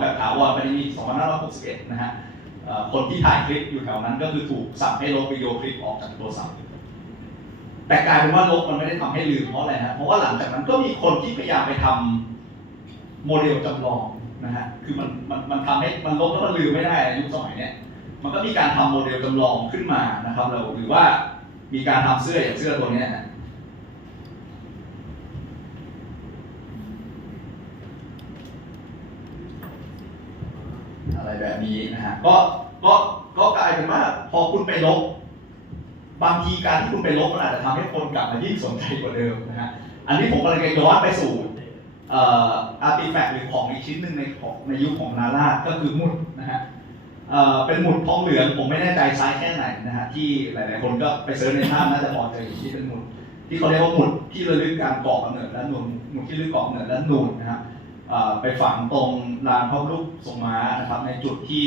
แบบถาวรมันจะมี2561 นะฮะเอ่อคนที่ถ่ายคลิปอยู่แถวนั้นก็คือถูกสั่งให้ลบวิดีโอคลิปออกจากโทรศัพท์แต่กลายเป็นว่าลบมันไม่ได้ทำให้ลืมเพราะอะไรฮะเพราะว่าหลังจากนั้นก็มีคนที่พยายามไปทำโมเดลจำลองนะฮะคือมันมันมันทำให้มันลบแล้วมันลืมไม่ได้ในยุคสมัยเนี้ยมันก็มีการทำโมเดลจำลองขึ้นมานะครับเราหรือว่ามีการทำเสื้ออย่างเสื้อตัวเนี้ยฮะ อะไร แบบนี้นะฮะก็ก็ก็กลายเป็นว่าพอคุณไปลบบางทีการที่คุณไปลบมันอาจจะทำให้คนกลับมายิ่งสนใจกว่าเดิมนะฮะอันนี้ผมกำลังจะย้อนไปสู่อาร์ติแฟกต์หรือของอีกชิ้นหนึ่งในของในยุคของนาราก็คือหมุดนะฮะเอ่อเป็นหมุดทองเหลืองผมไม่แน่ใจไซส์แค่ไหนนะฮะที่หลาย ๆ คนก็ไปเซิร์ชในภาพน่าจะพอเจออยู่ที่เป็นหมุด ที่เขาเรียกว่าหมุดที่ระลึกการก่อกำเนิดและนูนหมุดที่ระลึกก่อกำเนิดและนูนนะฮะ ไปฝังตรงลานพระรูปทรงม้านะครับ ในจุดที่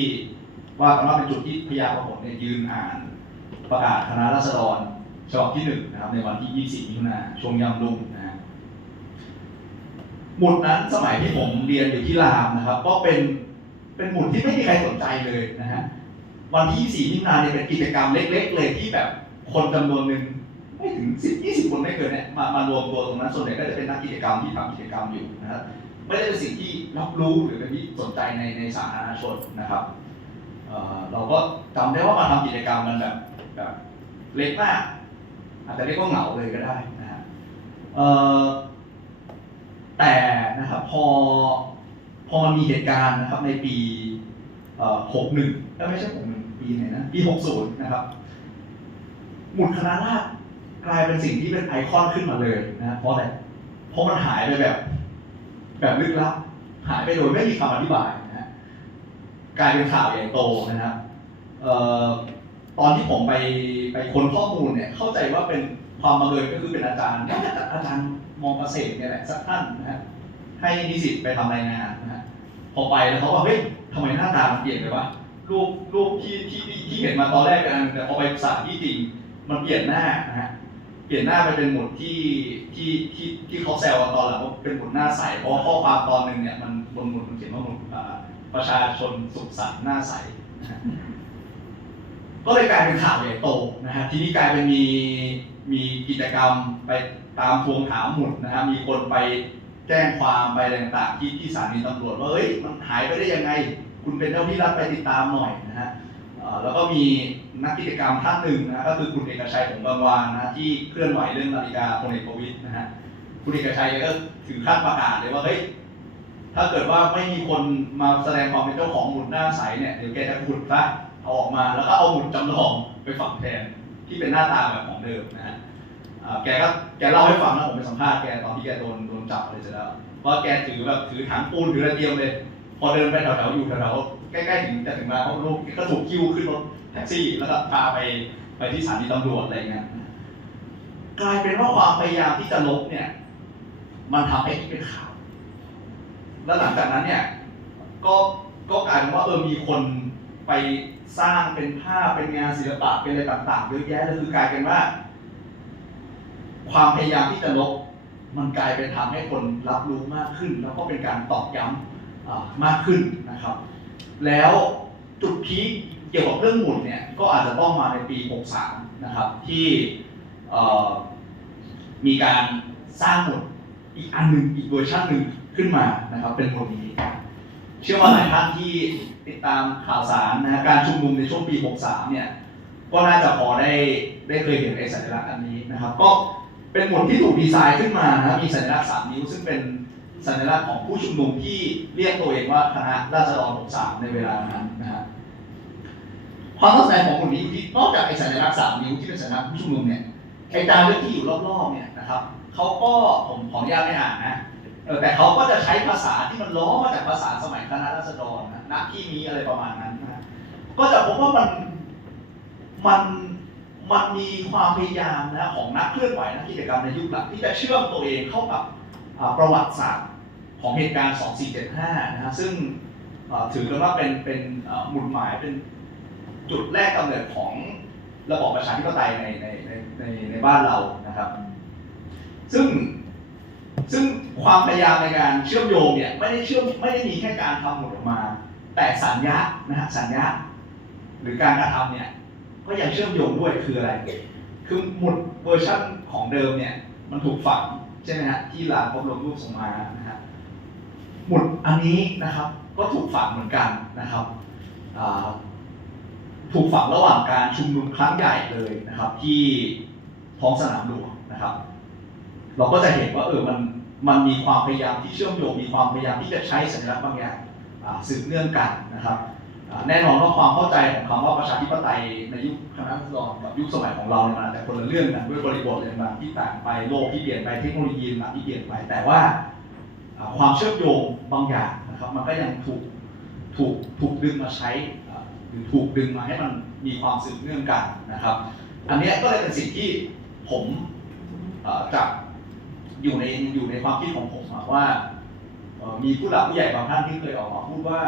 ว่ากันว่าเป็นจุดที่พญาประหลเนี่ยยืนอ่านประกาศคณะราษฎรฉบับที่หนึ่งนะครับในวันที่24มิถุนายนช่วงยามรุ่งนะฮะหมุดนั้นสมัยที่ผมเรียนอยู่ที่รามนะครับ ก็เป็นเป็นหมุดที่ไม่มีใครสนใจเลยนะฮะวันที่ 24มิถุนายนเนี่ยเป็นกิจกรรมเล็ก ๆ เลยที่แบบคนจำนวนหนึ่งไม่ถึง 10 20 คนไม่เกินเนี่ยมามารวมตัวตรงนั้นส่วนใหญ่ก็จะเป็นนักกิจกรรมที่ทำกิจกรรมอยู่นะครับ ไม่ได้เป็นสิ่งที่รับรู้หรือเป็นที่สนใจในในสาธารณชนนะครับเเราก็จำได้ว่ามาทำกิจกรรมมันแบบแบบเล็กมากอาจจะเรียกว่าเหงาเลยก็ได้นะฮะแต่นะครับพอพอมันมีเหตุการณ์นะครับในปีเอ่อหกหนึ่งไม่ใช่หกหนึ่งปีไหนนะปีหกศูนย์นะครับ หมุดคณะราษฎรกลายเป็นสิ่งที่เป็นไอคอนขึ้นมาเลยนะฮะเพราะอะไรเพราะมันหายไปแบบ แบบลึกลับหายไปโดยไม่มีคำอธิบายนะฮะกลายเป็นข่าวใหญ่โตนะครับตอนที่ผมไปไปค้นข้อมูลเนี่ยเข้าใจว่าเป็นความบังเอิญก็คือเป็นอาจารย์น่าจะอาจารย์มองเกษตรเนี่ยแหละสักท่านนะฮะให้นิสิตไปทำรายงานนะฮะพอไปแล้วเขาว่าเฮ้ยทำไมหน้าตามันเปลี่ยนไปวะรูปรูปที่ที่ที่เห็นมาตอนแรกเป็นอันแต่พอไปสาที่จริงมันเปลี่ยนหน้านะฮะ เปลี่ยนหน้าไปเป็นหมุดที่ที่ที่ที่เขาแซวตอนหลังว่าเป็นหมุดหน้าใสเพราะข้อความตอนหนึ่งเนี่ยมันบนหมุดมันเขียนว่าหมุดประชาชนสุขสันต์หน้าใสก็เลยกลายเป็นข่าวใหญ่โตนะฮะทีนี้กลายเป็นมีมีกิจกรรมไปตามทวงถามหมุดนะฮะมีคนไปแจ้งความไปต่างๆที่ที่สถานีตำรวจว่าเฮ้ยมันหายไปได้ยังไง คุณเป็นเจ้าที่รัฐไปติดตามหน่อยนะฮะแล้วก็มี นักกิจกรรมท่านหนึ่งนะก็คือคุณเอกชัยผมบางวานนะที่เคลื่อนไหวเรื่องนาฬิกาพลเอกประวิตยนะฮะคุณเอกชัยก็ถึงขั้นประกาศเลยว่าเฮ้ยถ้าเกิดว่าไม่มีคนมาแสดงความเป็นเจ้าของหมุดหน้าใสเนี่ยเดี๋ยวแกจะขุดซะเอาออกมาแล้วก็เอาหมุดจำลองไปฝังแทนที่เป็นหน้าตาแบบของเดิมนะฮะแกก็แกเล่าให้ฟังนะผมไปสัมภาษณ์แกตอนที่แกโดนโดนจับอะไรเสร็จแล้วว่าแกถือแบบถือถังปูนถือระเทียมเลย พอเดินไปแถวๆอยู่แถวๆใกล้ๆถึงจะถึงร้านเขาลูกก็ถูกคิวขึ้นรถ แท็กซี่แล้วก็พาไปไปที่สถานีตำรวจอะไรเงี้ยกลายเป็นว่าความพยายามที่จะลบเนี่ย มันทำให้เป็นข่าว แล้วหลังจากนั้นเนี่ย ก็ก็กลายเป็นว่าเออมีคนไปสร้างเป็นภาพเป็นงานศิลปะเป็นอะไรต่างๆเยอะแยะเลยคือกลายเป็นว่า ความพยายามที่จะลบมันกลายเป็นทำให้คนรับรู้มากขึ้น แล้วก็เป็นการตอกย้ำอ่ามากขึ้นนะครับ แล้วจุดพีค กี่ยวกับเรื่องหมุนเนี่ยก็อาจจะต้องมาในปี 63 นะครับที่มีการสร้างหมุดอีกอันหนึ่งอีกเวอร์ชันหนึ่งขึ้นมานะครับเป็นหมุดนี้ เชื่อว่าหลายท่านที่ติดตามข่าวสารนะการชุมนุมในช่วงปี 63 เนี่ยก็น่าจะพอได้ได้เคยเห็นไอ้สัญลักษณ์อันนี้นะครับ ก็เป็นหมุดที่ถูกดีไซน์ขึ้นมานะครับมีสัญลักษณ์ 3 นิ้ว ซึ่งเป็นสัญลักษณ์ของผู้ชุมนุมที่เรียกตัวเองว่าคณะราษฎร63 ในเวลานั้นนะฮะ ความตั้งใจของหมุดนี้อยู่ที่นอกจากไอ้สัญลักษณ์3นิ้วที่เป็นสัญลักษณ์ผู้ชุมนุมเนี่ยไอ้จารึกที่อยู่รอบๆเนี่ยนะครับเขาก็ผมขออนุญาตไม่อ่านนะแต่เขาก็จะใช้ภาษาที่มันล้อมาจากภาษาสมัยคณะราษฎรนะณที่นี้อะไรประมาณนั้นนะก็จะพบว่ามันมันมันมีความพยายามนะของนักเคลื่อนไหวนักกิจกรรมในยุคหลังที่จะเชื่อมตัวเองเข้ากับประวัติศาสตร์ของเหตุการณ์ 2475 นะฮะซึ่งถือกันว่าเป็นเป็นหมุดหมายเป็น จุดแรกกำเนิดของระบอบประชาธิปไตยในในในในในบ้านเรานะครับ ซึ่งซึ่งความพยายามในการเชื่อมโยงเนี่ยไม่ได้เชื่อมไม่ได้มีแค่การทำหมดออกมา แต่สัญญานะฮะสัญญาหรือการกระทำเนี่ยก็ยังเชื่อมโยงด้วยคืออะไร คือหมุดเวอร์ชันของเดิมเนี่ยมันถูกฝังใช่ไหมฮะที่ลานพบลงรูปสมานะฮะหมุดอันนี้นะครับก็ถูกฝังเหมือนกันนะครับอ่า ถูกฝังระหว่างการชุมนุมครั้งใหญ่เลยนะครับ ที่ท้องสนามหลวงนะครับ เราก็จะเห็นว่าเออมันมันมีความพยายามที่เชื่อมโยงมีความพยายามที่จะใช้สัญลักษณ์บางอย่างสืบเนื่องกันนะครับแน่นอนว่าความเข้าใจของคำว่าประชาธิปไตยในยุคคณะรัษฎรกับยุคสมัยของเราเนี่ยมันอาจจะคนละเรื่องกันด้วยบริบทอะไรต่างที่ต่างไปโลกที่เปลี่ยนไปเทคโนโลยีต่างที่เปลี่ยนไป แต่ว่าความเชื่อมโยงบางอย่างนะครับ มันก็ยังถูกถูกถูกดึงมาใช้ รือถูกดึงมาให้มันมีความสืบเนื่องกันนะครับ อันนี้ก็เลยเป็นสิ่งที่ผมเอ่อจะอยู่ในอยู่ในความคิดของผมว่า มีผู้หลักผู้ใหญ่บางท่านที่เคยออกมาพูดว่า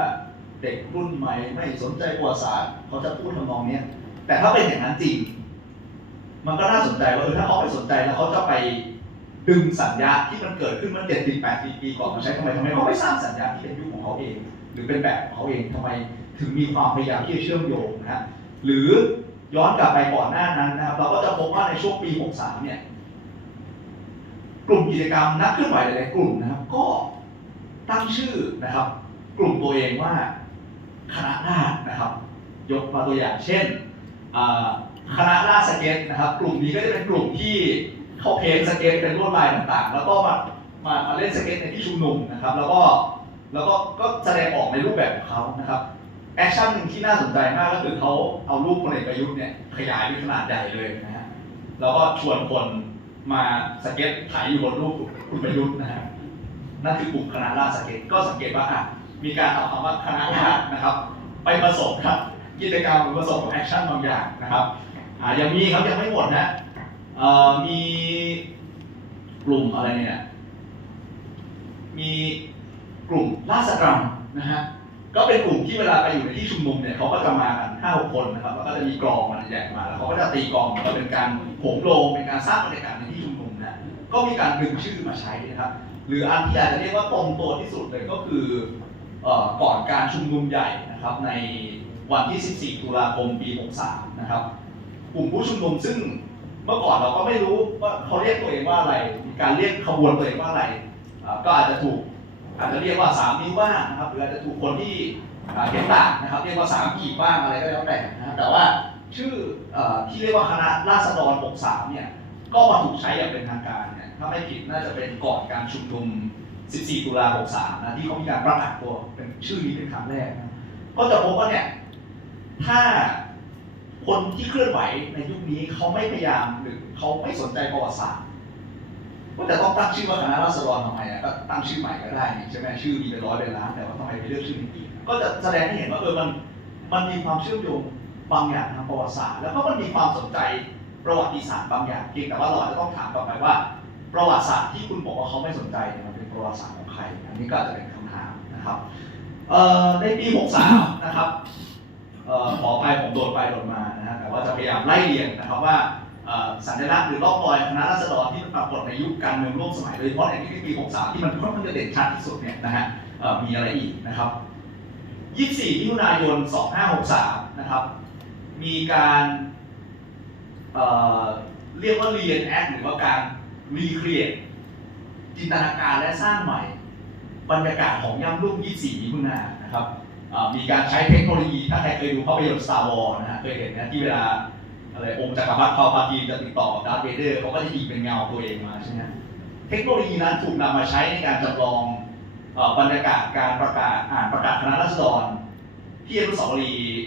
เด็กรุ่นใหม่ไม่สนใจประวัติศาสตร์เขาจะพูดทำนองเนี้ยแต่ถ้าเป็นอย่างนั้นจริง มันก็น่าสนใจว่าเออถ้าเขาไปสนใจแล้วเขาจะไปดึงสัญญาที่มันเกิดขึ้นเมื่อเจ็ดสิบแปดสิบปีก่อนมาใช้ทำไมทำไมเขาไม่สร้างสัญญาที่เป็นยุคของเขาเอง หรือเป็นแบบของเขาเองทำไม ถึงมีความพยายามที่จะเชื่อมโยงนะหรือย้อนกลับไปก่อนหน้านั้นนะครับเราก็จะพบว่าในช่วงปี 63 เนี่ย กลุ่มกิจกรรมนักเคลื่อนไหวหลายๆกลุ่มนะครับ ก็ตั้งชื่อนะครับ กลุ่มตัวเองว่าคณะราษฎรนะครับ ยกมาตัวอย่างเช่นคณะราษฎรสเก็ตนะครับ กลุ่มนี้ก็จะเป็นกลุ่มที่เขาเพ้นสเก็ตเป็นลวดลายต่างๆ แล้วก็มามามาเล่นสเก็ตในที่ชุมนุมนะครับ แล้วก็แล้วก็ก็แสดงออกในรูปแบบของเขานะครับ แอคชั่นหนึ่งที่น่าสนใจมากก็คือเขาเอารูปพลเอกประยุทธ์เนี่ยขยายเป็นขนาดใหญ่เลยนะฮะแล้วก็ชวนคนมาสเก็ตถ่ายอยู่บนรูปคุณประยุทธ์นะฮะนั่นคือกลุ่มคณะราษฎรสเก็ตก็สังเกตว่าอะมีการเอาคำว่าคณะราษฎรนะครับ ไปผสมครับกิจกรรมหรือผสมกับแอคชั่นบางอย่างนะครับอ่ายังมีครับยังไม่หมดนะเอ่อมีกลุ่มอะไรเนี่ยมีกลุ่มราษฎรนะฮะ ก็เป็นกลุ่มที่เวลาไปอยู่ในที่ชุมนุมเนี่ยเขาก็จะมากันห้าหกคนนะครับแล้วก็จะมีกลองมันใหญ่มาแล้วเขาก็จะตีกลองก็เป็นการโหมโรงเป็นการสร้างบรรยากาศในที่ชุมนุมนะก็มีการดึงชื่อมาใช้นะครับ หรืออันที่อาจจะเรียกว่าตรงตัวที่สุดเลยก็คืออก่อนการชุมนุมใหญ่นะครับในวันที่ 14 ตุลาคม ปี 63 นะครับ กลุ่มผู้ชุมนุมซึ่งเมื่อก่อนเราก็ไม่รู้ว่าเขาเรียกตัวเองว่าอะไร มีการเรียกขบวนตัวเองว่าอะไร ก็อาจจะถูก อาจจะเรียกว่าสามนิ้วบ้างนะครับหรืออาจจะถูกคนที่เห็นต่างนะครับ เรียกว่าสามขีดบ้างอะไรก็แล้วแต่นะครับแต่ว่าชื่อเอ่อที่เรียกว่าคณะราษฎร63เนี่ยก็มาถูกใช้อย่างเป็นทางการเนี่ยถ้าไม่ผิดน่าจะเป็นก่อนการชุมนุม 14 ตุลา 63 นะที่เขามีการประกาศตัวเป็นชื่อนี้เป็นครั้งแรกนะก็จะพบว่าเนี่ยถ้าคนที่เคลื่อนไหวในยุคนี้เขาไม่พยายามหรือเขาไม่สนใจประวัติศาสตร์ ก็จะต้องตั้งชื่อว่าคณะราษฎรทำไมอะก็ตั้งชื่อใหม่ก็ได้นี่ใช่ไหมชื่อมีเป็นร้อยเป็นล้านแต่ว่าทำไมไปเลือกชื่อนี้กก็จะแสดงให้เห็นว่าเออมันมันมีความเชื่อมโยงบางอย่างทางประวัติศาสตร์แล้วก็มันมีความสนใจประวัติศาสตร์บางอย่างเพียงแต่ว่าเราจะต้องถามกลับไปว่า ประวัติศาสตร์ที่คุณบอกว่าเขาไม่สนใจเนี่ยมันเป็นประวัติศาสตร์ของใครอันนี้ก็จะเป็นคำถามนะครับในปี 63 นะครับขอไปผมโดนไปโดนมานะฮะแต่ว่าจะพยายามไล่เรียงนะครับว่า สัญลักษณ์หรือร่องรอยคณะราษฎรที่มันปรากฏในยุคการเมืองร่วมสมัยโดยเฉพาะในปี 63 ที่มันค่อนข้างจะเด่นชัดที่สุดเนี่ยนะฮะมีอะไรอีกนะครับ 24 มิถุนายน 2563 นะครับ มีการเเรียกว่า reenact หรือว่าการ recreate จินตนาการและสร้างใหม่ บรรยากาศของย่ำรุ่ง 24 มิถุนายนนะครับมีการใช้เทคโนโลยีถ้าใครเคยดูภาพยนตร์ Star Wars นะฮะเคยเห็นนะที่เวลา อะไรองค์จักรพรรดิพาปาทีนจะติดต่อดาร์ธเวเดอร์เขาก็จะยิงเป็นเงาตัวเองมาใช่ไหมเทคโนโลยีนั้นถูกนำมาใช้ในการจำลองอบรรยากาศการประกาศอ่านประกาศคณะราษฎรที่อนุสาวรีย์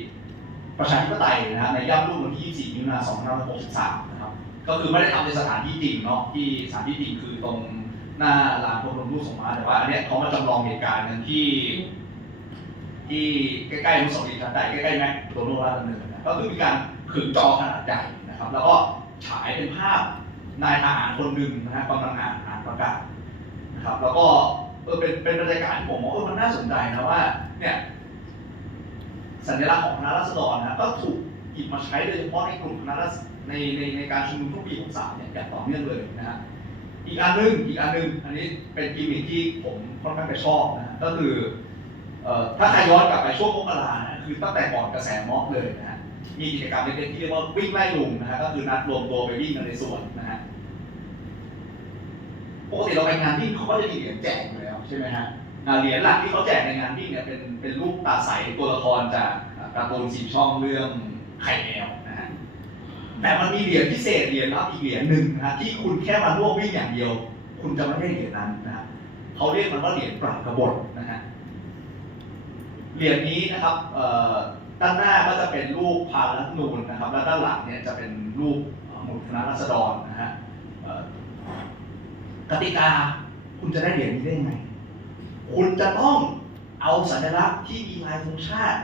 ประชาธิปไตยนะฮะในย่ำรุ่งวันที่ 24 มิถุนายน 2563 นะครับ ก็คือไม่ได้ทำในสถานที่จริงเนาะที่สถานที่จริงคือตรงหน้าลานพระบรมรูปทรงม้าแต่ว่าอันเนี้ยเขามาจำลองเหตุการณ์กันที่ ที่ใกล้ๆอนุสาวรีย์ชันใดใกล้ๆแม็กโดนัลด์ราชดำเนินก็คือมีการ ขึงจอขนาดใหญ่นะครับ แล้วก็ฉายเป็นภาพนายทหารคนหนึ่งนะฮะกำลังอ่านอ่านประกาศนะครับ แล้วก็เออเป็นเป็นบรรยากาศที่ผมมองว่าเออมันน่าสนใจนะว่า เนี่ย สัญลักษณ์ของคณะรัษฎรนะก็ถูกหยิบมาใช้โดยเฉพาะในกลุ่มคณะรัษในในในการชุมนุมทุกปี63เนี่ยอย่างต่อเนื่องเลยนะฮะอีกอันหนึงอีกอันหนึงอันนี้เป็นกิมมิคที่ผมค่อนข้างจะชอบนะก็คือเอ่อถ้าใครย้อนกลับไปช่วงมกรานะคือตั้งแต่ก่อนกระแสม็อบเลยนะฮะ มีกิจกรรมเล็กๆที่เรียกว่าวิ่งไล่ลุงนะฮะก็คือนัดรวมตัวไปวิ่งกันในสวนนะฮะปกติเราไปงานวิ่งเขาก็จะมีเหรียญแจกอยู่แล้วใช่ไหมฮะเหรียญหลักที่เขาแจกในงานวิ่งเนี่ยเป็นเป็นรูปตาใสตัวละครจากการ์ตูนสีช่องเรื่องไข่แมวนะฮะแต่มันมีเหรียญพิเศษเหรียญลับอีกเหรียญหนึ่งนะฮะที่คุณแค่มาร่วมวิ่งอย่างเดียว คุณจะไม่ได้เหรียญนั้นนะฮะเขาเรียกมันว่าเหรียญปรับกระบฏนะฮะเหรียญนี้นะครับเอ่อ ด้านหน้าก็จะเป็นรูปพารัฐนูนนะครับ แล้วด้านหลังเนี่ยจะเป็นรูปหมุดคณะรัษฎรนะฮะกติกาคุณจะได้เหรียญนี้ได้ยังไง คุณจะต้องเอาสัญลักษณ์ที่มีลายธงชาติ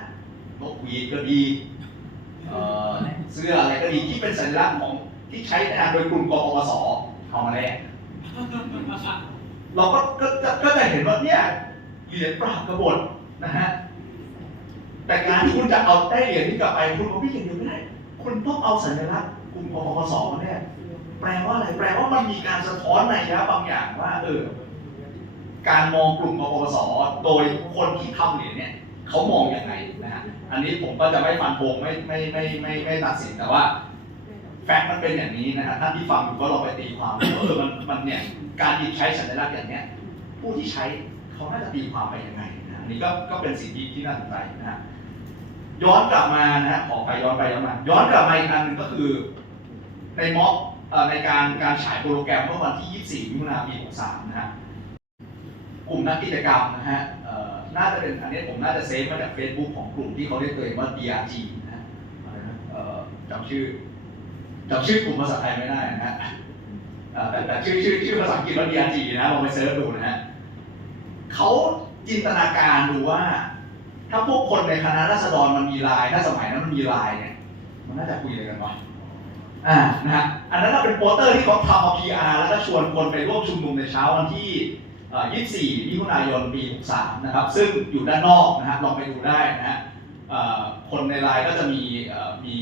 นกหวีดก็ดีเสื้ออะไรก็ดีที่เป็นสัญลักษณ์ของที่ใช้ในงานโดยกลุ่มกปปสเอามาแลกเราก็ก็จะเห็นว่าเนี่ยเหรียญปราบกบฏนะฮะ แต่การที่คุณจะเอาได้เหรียญนี้กลับไปคุณก็ไม่อย่างเดียวไม่ได้คุณต้องเอาสัญลักษณ์กลุ่มกปปสมาแลกแปลว่าอะไร แปลว่ามันมีการสะท้อนในยะบางอย่างว่า เออ การมองกลุ่มกปปสโดยคนที่ทำเหรียญเนี่ยเขามองอยังไงนะฮะอันนี้ผมก็จะไม่ฟันธงไม่ไม่ไม่ไม่ไม่ตัดสินแต่ว่า แฟกต์มันเป็นอย่างนี้นะฮะท่านที่ฟังก็ลองไปตีความว่าเออมันมันเนี่ยการหยิบใช้สัญลักษณ์อย่างเนี้ยผู้ที่ใช้เขาน่าจะตีความไปยังไงนะอันนี้ก็ก็เป็นสิ่งที่ที่น่าสนใจนะฮะ ย้อนกลับมานะฮะขอไปย้อนไปย้อนมา ย้อนกลับมาอีกอันหนึ่งก็คือ ในม็อบในการการฉายโปรแกรมเมื่อวันที่ 24มิถุนายนปี 63 นะฮะ กลุ่มนักกิจกรรมนะฮะน่าจะเป็นอันนี้ผมน่าจะเซฟมาจาก Facebook ของกลุ่มที่เขาเรียกตัวเองว่า DRG นะฮะจำชื่อจำชื่อกลุ่มภาษาไทยไม่ได้นะฮะแต่แต่ชื่อชื่อชื่อภาษาอังกฤษว่า DRG นะลองไปเซิร์ชดูนะฮะเขาจินตนาการดูว่า ถ้าพวกคนในคณะราษฎรมันมีไลน์ถ้าสมัยนั้นมันมีไลน์เนี่ย มันน่าจะคุยอะไรกันวะอ่า นะฮะ อันนั้นก็เป็นโปสเตอร์ที่เขาทำเอา PR แล้วก็ชวนคนไปร่วมชุมนุมในเช้าวันที่เอ่อ24มิถุนายนปี 63 นะครับ ซึ่งอยู่ด้านนอกนะฮะ ลองไปดูได้นะฮะคนในไลน์ก็จะมีมี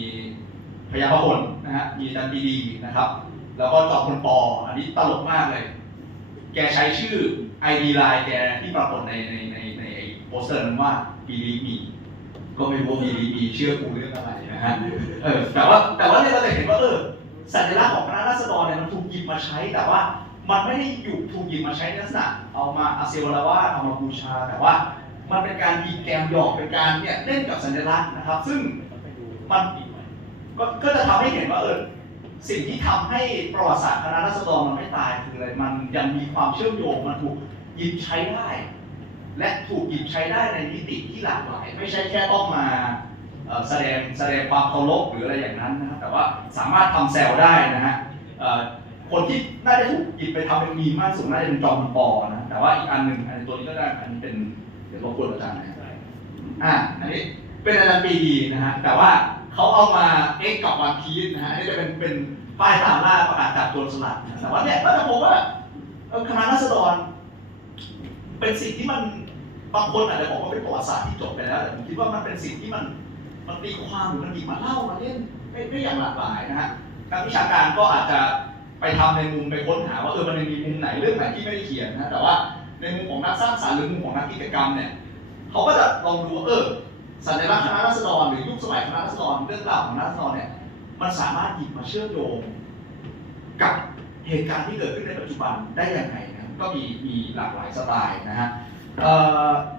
พยาพหลนะฮะ มีดันปีดีนะครับ แล้วก็จอมพลปอ อันนี้ตลกมากเลย แกใช้ชื่อ ID ไลน์แกที่ปรากฏในในในในโปสเตอร์นั้นว่า บีลีมี ก็ไม่รู้ว่าบีลีมีเชื่อกูเรื่องอะไรนะฮะเออแต่ว่าแต่ว่าเนี่ยเราจะเห็นว่าเออสัญลักษณ์ของคณะราษฎรเนี่ยมันถูกหยิบมาใช้แต่ว่ามันไม่ได้อยู่ถูกหยิบมาใช้ในลักษณะเอามาอาเซวลาวาเอามาบูชาแต่ว่ามันเป็นการหยิบแกมหยอกเป็นการเนี่ยเล่นกับสัญลักษณ์นะครับ ซึ่งมันก็ก็จะทำให้เห็นว่าเออสิ่งที่ทำให้ประวัติศาสตร์คณะราษฎรมันไม่ตายคืออะไรมันยังมีความเชื่อมโยงมันถูกหยิบใช้ได้ และถูกหยิบใช้ได้ในมิติที่หลากหลาย ไม่ใช่แค่ต้องมาแสดงแสดงความเคารพหรืออะไรอย่างนั้นนะครับแต่ว่าสามารถทำแซวได้นะฮะคนที่น่าจะถูกหยิบไปทำเป็นมีมากสุดน่าจะเป็นจอมพลปอนะแต่ว่าอีกอันหนึ่งอันตัวนี้ก็ได้อันนี้เป็นเดี๋ยวรบกวนอาจารย์นะอ่าอันนี้เป็นอาจารย์ปีดีนะฮะแต่ว่าเขาเอามาเอ็กกับวันพีชนะฮะนี่จะเป็นเป็นป้ายตามล่าประกาศจับโจรสลัดแต่ว่าเนี่ยก็จะพบว่าคณะรัษฎรเป็นสิ่งที่มัน บางคนอาจจะบอกว่าเป็นประวัติศาสตร์ที่จบไปแล้วแต่ผมคิดว่ามันเป็นสิ่งที่มันมันตีความหรือมันหยิบมาเล่ามาเล่นได้ได้อย่างหลากหลายนะฮะนักวิชาการก็อาจจะไปทำในมุมไปค้นหาว่าเออมันมีมุมไหนเรื่องไหนที่ไม่ได้เขียนนะแต่ว่าในมุมของนักสร้างสรรค์หรือมุมของนักกิจกรรมเนี่ยเขาก็จะลองดูว่าเออสัญลักษณ์คณะรัษฎรหรือยุคสมัยคณะรัษฎรเรื่องราวของคณะรัษฎรเนี่ยมันสามารถหยิบมาเชื่อมโยงกับเหตุการณ์ที่เกิดขึ้นในปัจจุบันได้ยังไงนะก็มีมีหลากหลายสไตล์นะฮะ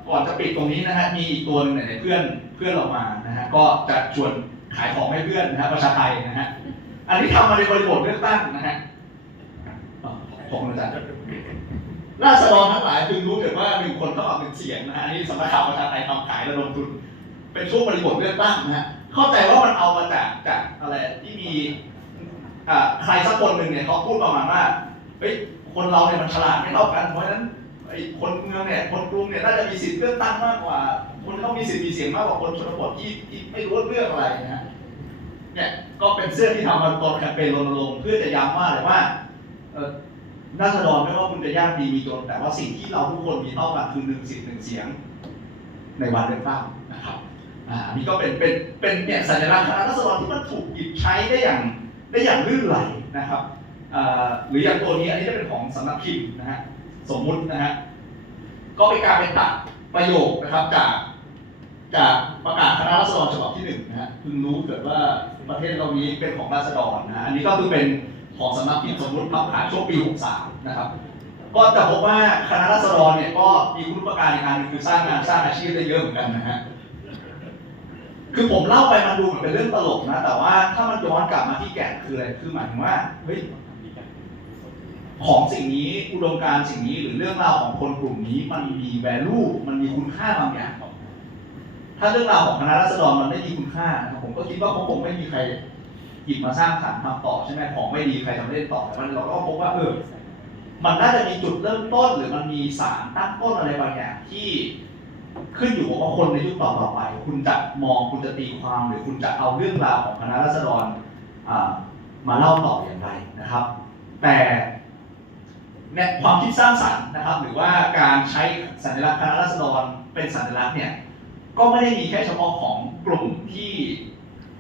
ก่อนจะปิดตรงนี้นะฮะมีอีกตัวหนึงเนี่ยเพื่อนเพื่อนเรามานะฮะก็จะชวนขายของให้เพื่อนนะฮะประชาไทยนะฮะอันนี้ทำมาในบริบทเลือกตั้งนะฮะของอาจารย์ราษฎรทั้งหลายพึงรู้เถิดว่าหนึ่งคนต้องเอาหนึ่งเสียงนะฮะอันนี้สำนักข่าวประชาไทยทำขายระดมทุน เป็นช่วงบริบทเลือกตั้งนะฮะเข้าใจว่ามันเอามาจากจากอะไรที่มีใครสักคนหนึ่งเนี่ยเขาพูดประมาณว่าเฮ้ยคนเราเนี่ยมันฉลาดไม่เท่ากันเพราะฉะนั้น ไอ้คนเมืองเนี่ยคนกรุงเนี่ยน่าจะมีสิทธิ์เลือกตั้งมากกว่า คนที่ต้องมีสิทธิ์มีเสียงมากกว่าคนชนบทที่ที่ไม่รู้เรื่องอะไรนะฮะเนี่ยก็เป็นเสื้อที่ทำมาตอนแคมเปญรณรงค์เพื่อจะย้ำว่าเลยว่าเอ่อราษฎรไม่ว่าคุณจะยากดีมีจน แต่ว่าสิ่งที่เราทุกคนมีเท่ากันคือหนึ่งสิทธิ์หนึ่งเสียงในวันเลือกตั้งนะครับอ่าอันนี้ก็เป็นเป็นเป็นเนี่ยสัญลักษณ์คณะราษฎรที่มันถูกหยิบใช้ได้อย่างได้อย่างลื่นไหลนะครับอ่าหรืออย่างตัวนี้อันนี้จะเป็นของสำนักพิมพ์นะฮะ สมมุตินะฮะก็เป็นการไปตัดประโยคนะครับจากจากประกาศคณะรัษฎรฉบับที่หนึ่งนะฮะเพิ่งรู้เกิดว่าประเทศเรานี้เป็นของราษฎรนะฮะอันนี้ก็คือเป็นของสำนักพิมพ์สมมุติพับขายช่วงปี 63 นะครับ ก็จะพบว่าคณะรัษฎรเนี่ยก็มีคุณประการในการคือสร้างงานสร้างอาชีพได้เยอะเหมือนกันนะฮะคือผมเล่าไปมันดูเหมือนเป็นเรื่องตลกนะ แต่ว่าถ้ามันย้อนกลับมาที่แก่นคืออะไรคือหมายถึงว่าเฮ้ย ของสิ่งนี้อุดมการณ์สิ่งนี้หรือเรื่องราวของคนกลุ่มนี้มันมี value มันมีคุณค่าบางอย่างถ้าเรื่องราวของคณะรัษฎรมันไม่มีคุณค่านะครับผมก็คิดว่าคงไม่มีใครหยิบมาสร้างสรรค์ทำต่อใช่ไหมของไม่ดีใครจะไม่เล่นต่อแต่มันเราก็พบว่าเออมันน่าจะมีจุดเริ่มต้น หรือมันมีสารตั้งต้นอะไรบางอย่างที่ขึ้นอยู่กับว่าคนในยุคต่อๆไป คุณจะมองคุณจะตีความหรือคุณจะเอาเรื่องราวของคณะรัษฎรมาเล่าต่ออย่างไรนะครับ แต่ เนี่ยความคิดสร้างสรรค์นะครับ หรือว่าการใช้สัญลักษณ์คณะรัษฎรเป็นสัญลักษณ์เนี่ยก็ไม่ได้มีแค่เฉพาะของกลุ่มที่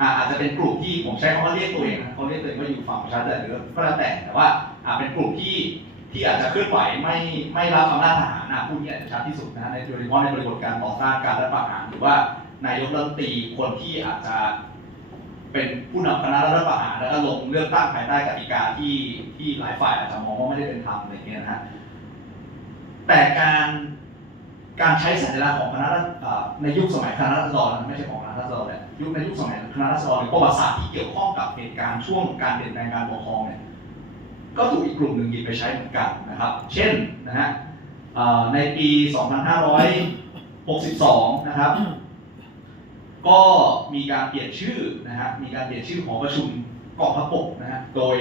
อาจจะเป็นกลุ่มที่ผมใช้คำว่าเรียกตัวเองนะเขาเรียกตัวเองว่าอยู่ฝั่งประชาธิปไตยหรือก็แล้วแต่แต่ว่าเป็นกลุ่มที่ที่อาจจะเคลื่อนไหวไม่ไม่รับอำนาจทหารนะพูดนี้อาจจะชัดที่สุดนะในโดยเฉพาะในบริบทการต่อต้านการรัฐประหารหรือว่านายกรัฐมนตรีคนที่อาจจะ เป็นผู้นำคณะรัฐประหารแล้วก็ลงเลือกตั้งภายใต้กติกาที่ที่หลายฝ่ายอาจจะมองว่าไม่ได้เป็นธรรมอะไรเงี้ยนะฮะแต่การการใช้สัญลักษณ์ของคณะรัฐในยุคสมัยคณะรัษฎรนไม่ใช่ของคณะรัษฎรเนี่ยยุคในยุคสมัยคณะรัษฎรหรือประวัติศาสตร์ที่เกี่ยวข้องกับเหตุการณ์ช่วงการเปลี่ยนแปลงการปกครองเนี่ยก็ถูกอีกกลุ่มหนึ่งหยิบไปใช้เหมือนกันนะครับ เช่นนะฮะเอ่อในปี 2562 นะครับ ก็มีการเปลี่ยนชื่อนะฮะ มีการเปลี่ยนชื่อของประชุมกองทัพบกนะฮะ โดย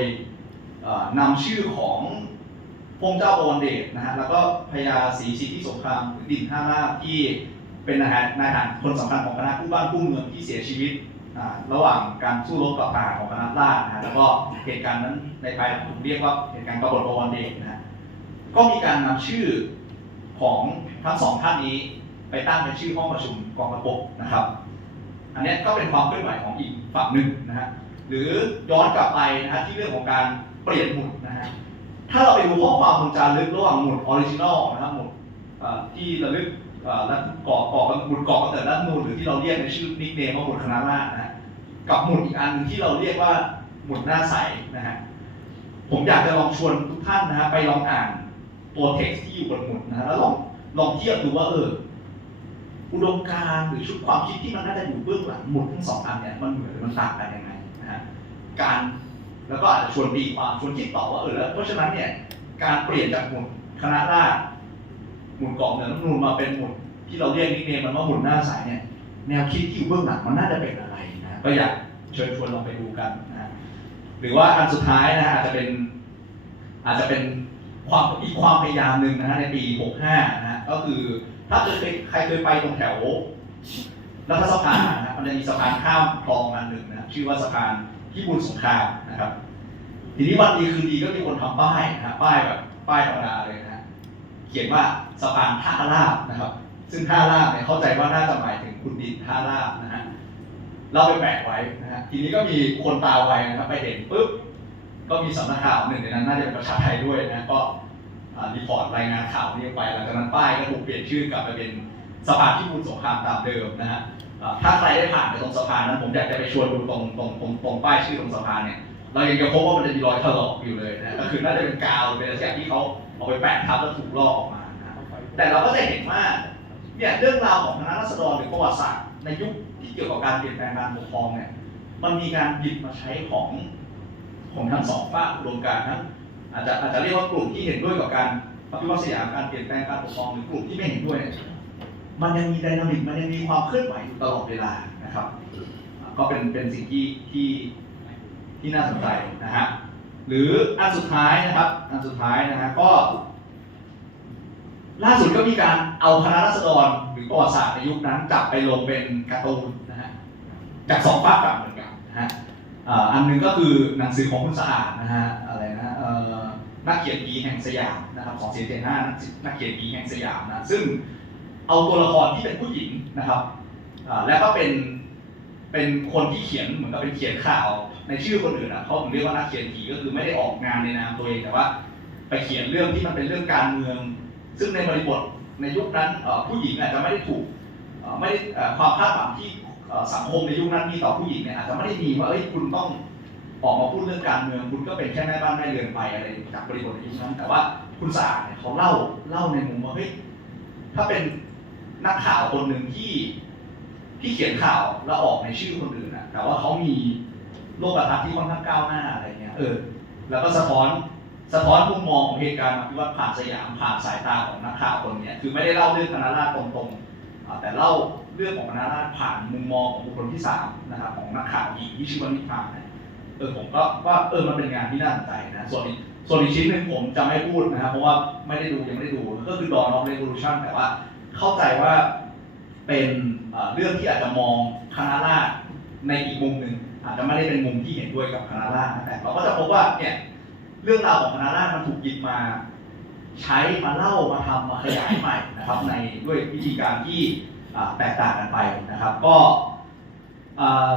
นำชื่อของพงเจ้าบวรเดชนะฮะ แล้วก็พญาศรีสิทธิสงครามหรือดินท่าราบที่เป็นนายทหารนายทหารคนสำคัญของคณะผู้บ้านผู้เมืองที่เสียชีวิตระหว่างการสู้รบกับทหารของคณะราษฎรนะฮะแล้วก็เหตุการณ์นั้นในภายหลังถูกเรียกว่าเหตุการณ์กบฏบวรเดชนะฮะก็มีการนำชื่อของทั้งสองท่านนี้ ไปตั้งเป็นชื่อห้องประชุมกองทัพบกนะครับ อันนี้ก็เป็นความเคลื่อนไหวของอีกฝั่งหนึ่งนะฮะหรือย้อนกลับไปนะฮะที่เรื่องของการเปลี่ยนหมุดนะฮะถ้าเราไปดูข้อความบนจารึกระหว่างหมุดออริจินอลนะครับหมุดที่ระลึกเอ่อรัฐก่อก่อหมุดก่อกำเนิดรัฐมนูลหรือที่เราเรียกในชื่อนิกเนมว่าหมุดคณะราษฎรนะฮะกับหมุดอีกอันนึงที่เราเรียกว่าหมุดหน้าใสนะฮะผมอยากจะลองชวนทุกท่านนะฮะไปลองอ่านตัวเท็กซ์ที่อยู่บนหมุดนะฮะแล้วลองลองเทียบดูว่าเออ อุดมการณ์หรือชุดความคิดที่มันน่าจะอยู่เบื้องหลังหมุดทั้งสองอันเนี่ยมันเหมือนหรือมันต่างกันยังไงนะฮะการแล้วก็อาจจะชวนตีความชวนคิดต่อว่าเออแล้วเพราะฉะนั้นเนี่ยการเปลี่ยนจากหมุดคณะราษฎรหมุดกองเหนือน้ำนูนมาเป็นหมุดที่เราเรียกนิเนมมันว่าหมุดหน้าใสเนี่ยแนวคิดที่อยู่เบื้องหลังมันน่าจะเป็นอะไรนะก็อยากเชิญชวนลองไปดูกันนะหรือว่าอันสุดท้ายนะอาจจะเป็นอาจจะเป็นความอีกความพยายามหนึ่งนะฮะในปี 65 นะฮะก็คือ ถ้าเคยไปใครเคยไปตรงแถวรัฐสภานะมันจะมีสะพานข้ามคลองอันหนึ่งนะชื่อว่าสะพานพิบูลสงครามนะครับ ทีนี้วันดีคืนดีก็มีคนทำป้ายนะป้ายแบบป้ายธรรมดาเลยนะฮะเขียนว่าสะพานท่าลาบนะครับ ซึ่งท่าลาบเนี่ยเข้าใจว่าน่าจะหมายถึงคุณดินท่าลาบนะฮะเราไปแปะไว้นะฮะทีนี้ก็มีคนตาไวนะครับไปเห็นปุ๊บก็มีสำนักข่าวหนึ่งในนั้นน่าจะเป็นประชาไทยด้วยนะก็ รีพอร์ตรายงานข่าวนี้ไปหลังจากนั้นป้ายก็ถูกเปลี่ยนชื่อกลับไปเป็นสะพานพิบูลสงครามตามเดิมนะฮะถ้าใครได้ผ่านไปตรงสะพานนั้นผมอยากจะไปชวนดูตรงตรงตรงตรงป้ายชื่อตรงสะพานเนี่ยเรายังจะพบว่ามันจะมีรอยถลอกอยู่เลยนะก็คือน่าจะเป็นกาวเป็นอะไรสักอย่างที่เขาเอาไปแปะทับแล้วถูกลอกออกมาแต่เราก็จะเห็นว่าเนี่ยเรื่องราวของคณะรัษฎรหรือประวัติศาสตร์ในยุคที่เกี่ยวกับการเปลี่ยนแปลงการปกครองเนี่ยมันมีการหยิบมาใช้ของของทั้งสองฝ่ายรวมกันทั้ง อาจจะอาจจะเรียกว่ากลุ่มที่เห็นด้วยกับการปฏิวัติสยามการเปลี่ยนแปลงการปกครองหรือกลุ่มที่ไม่เห็นด้วยเนี่ยมันยังมีไดนามิกมันยังมีความเคลื่อนไหวอยู่ตลอดเวลานะครับ ก็เป็นเป็นสิ่งที่ที่ที่น่าสนใจนะฮะหรืออันสุดท้ายนะครับอันสุดท้ายนะฮะก็ ล่าสุดก็มีการเอาคณะรัษฎรหรือประวัติศาสตร์ในยุคนั้นกลับไปลงเป็นการ์ตูนนะฮะจากสองภาคกลับเหมือนกันนะฮะอันหนึงก็คือหนังสือของคุณสะอาดนะฮะอะไรนะเอ่อ นักเขียนผีแห่งสยามนะครับของเสียเจนห้านักเขียนผีแห่งสยามนะซึ่งเอาตัวละครที่เป็นผู้หญิงนะครับแล้วก็เป็นเป็นคนที่เขียนเหมือนกับเป็นเขียนข่าวในชื่อคนอื่นอะเขาถึงเรียกว่านักเขียนผีก็คือไม่ได้ออกงานในนามตัวเองแต่ว่า ไปเขียนเรื่องที่มันเป็นเรื่องการเมือง ซึ่งในบริบทในยุคนั้นผู้หญิงอาจจะไม่ได้ถูกไม่ได้ความคาดหวังที่สังคมในยุคนั้นมีต่อผู้หญิงเนี่ยอาจจะไม่ได้มีว่าเอ้ยคุณต้อง ออกมาพูดเรื่องการเมือง คุณก็เป็นแค่แม่บ้านแม่เรือนไปอะไรจากบริบทในยุคนั้น แต่ว่าคุณสะอาดเนี่ยเขาเล่าเล่าในมุมว่าเฮ้ยถ้าเป็นนักข่าวคนหนึ่งที่ที่เขียนข่าวแล้วออกในชื่อคนอื่นนะแต่ว่าเขามีโลกทัศน์ที่ค่อนข้างก้าวหน้าอะไรเงี้ยเออแล้วก็สะท้อนสะท้อนมุมมองของเหตุการณ์ที่ว่าผ่านสยามผ่านสายตาของนักข่าวคนเนี้ยคือไม่ได้เล่าเรื่องคณะราษฎรตรงๆแต่เล่าเรื่องของคณะราษฎรผ่านมุมมองของบุคคลที่สามนะครับของนักข่าวหญิงที่ชื่อว่านิพาเนี่ย เออผมก็ว่าเออมันเป็นงานที่น่าสนใจนะส่วนอีกส่วนอีกชิ้นหนึ่งผมจะไม่พูดนะครับเพราะว่าไม่ได้ดูยังไม่ได้ดูก็คือ Dawn of Revolution แต่ว่าเข้าใจว่าเป็นเรื่องที่อาจจะมองคณะราษฎรในอีกมุมหนึ่งอาจจะไม่ได้เป็นมุมที่เห็นด้วยกับคณะราษฎรแต่เราก็จะพบว่าเนี่ยเรื่องราวของคณะราษฎรมันถูกหยิบมา ใช้มาเล่ามาทำมาขยายใหม่นะครับในด้วยวิธีการที่แตกต่างกันไปนะครับ ก็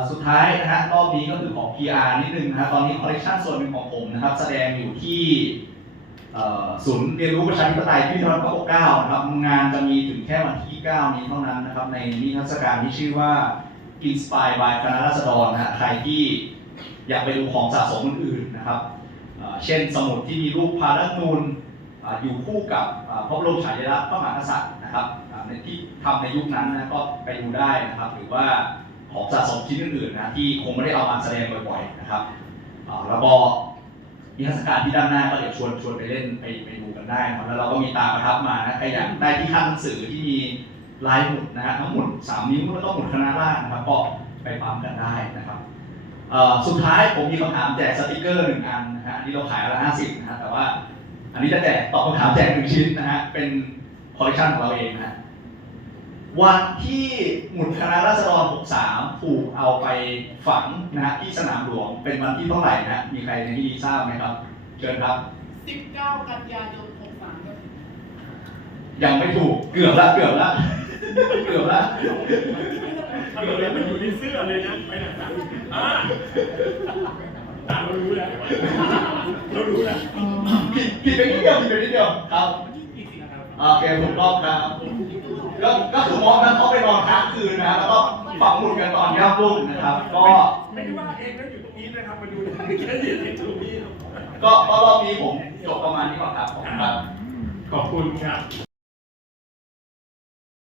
สุดท้ายนะฮะรอบนี้ก็คือของ PR นิดนึงนะครับตอนนี้คอลเลคชันส่วนหนึ่งของผมนะครับ แสดงอยู่ที่ศูนย์เรียนรู้ประชาธิปไตยที่ทรัพย์พระปกเก้านะครับงานจะมีถึงแค่วันที่ 9 นี้เท่านั้นนะครับ ในนิทรรศการที่ชื่อว่า Inspire by คณะราษฎรนะฮะใครที่อยากไปดูของสะสมอื่นๆนะครับ เช่นสมุดที่มีรูปพารัตนูนอยู่คู่กับพระบรมฉายาลักษณ์พระมหากษัตริย์นะครับในที่ทำในยุคนั้นนะก็ไปดูได้นะครับ หรือว่า ของสะสมชิ้นอื่นๆนะที่คงไม่ได้เอามาแสดงบ่อยๆนะครับแล้วก็มีเทรรศการที่ด้านหน้าก็เดี๋ยวชวนชวนไปเล่นไปไปดูกันได้นะครับแล้วเราก็มีตาประทับมานะใครอยากได้ที่ข้างหนังสือที่มีลายหมุดนะฮะทั้งหมุดสามนิ้วแล้วก็หมุดคณะราษฎรนะครับก็ไปปั๊มกันได้นะครับสุดท้ายผมมีคำถามแจกสติกเกอร์หนึ่งอันนะฮะอันนี้เราขายละห้าสิบนะฮะแต่ว่า อันนี้จะแจกตอบคำถามแจกหนึ่งชิ้นนะฮะเป็นคอลเลคชันของเราเองนะฮะ วันที่หมุดคณะราษฎร 63 ถูกเอาไปฝังนะฮะที่สนามหลวง เป็นวันที่เท่าไหร่นะฮะมีใครในที่นี้ทราบไหมครับ เชิญครับ 19 กันยายน 63ครับยังไม่ถูก เกือบละ เกือบละ เกือบละ ถ้าเราเรียนมันอยู่ในเสื้อเลยนะไปไหนนะอ่าอ่าเรารู้แล้วเรารู้แล้วผิดผิดไปนิดเดียวผิดไปนิดเดียวครับอีกสิ่งนะครับ โอเคถูกต้องครับ ก็ก็คือมองนั้นเขาไปนอนค้างคืนนะแล้วก็ฝังหมุดกันตอนย่ำรุ่งนะครับ ก็ไม่ได้ว่าเองนะอยู่ตรงนี้นะครับมาดูแค่ยืนอยู่ตรงนี้ก็ก็รอบนี้ผมจบประมาณนี้ก่อนครับขอบคุณครับขอบคุณครับ